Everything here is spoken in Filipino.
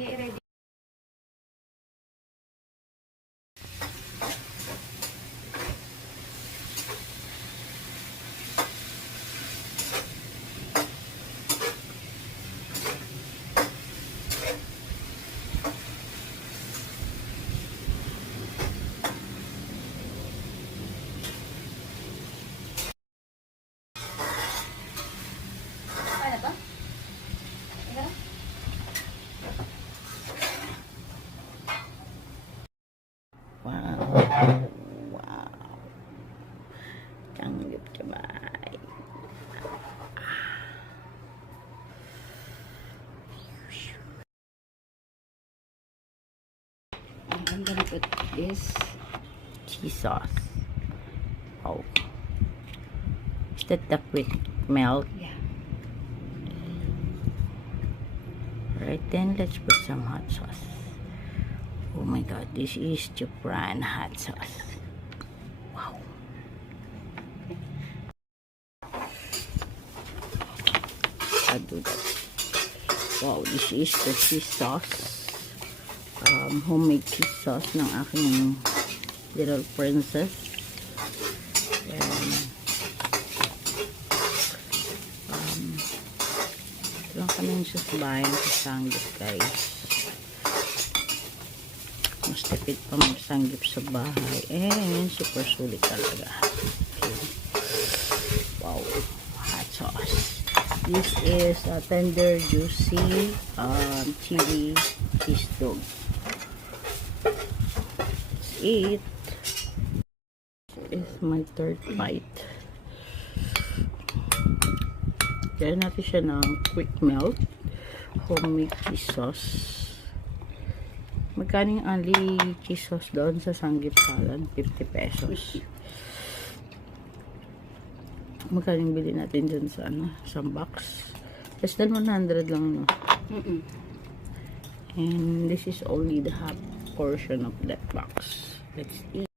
i-ready. Ano to? Ito? Wow. Wow. Tanggap sabay. I'm gonna put this cheese sauce. Oh. Is that the quick melt? Yeah. Right then, let's put some hot sauce. Oh my god, this is Japan hot sauce. Wow. I'll do that. Wow, this is the cheese sauce. Homemade cheese sauce ng aking little princess. And, lang kami sa bayan sa sanggip, guys. Mas tipid pa magsanggip sa bahay. And super sulit talaga. Okay. Wow, hot sauce. This is a tender, juicy chili cheese dog. That's it. This is my third bite. Kaya natin siya ng quick melt. Homemade cheese sauce. Magkano yung only cheese sauce doon sa Sanggipalan? 50 pesos. Magkano yung bili natin dun sa sa box? Less than 100 lang, no? And this is only the half portion of that box. Let's eat.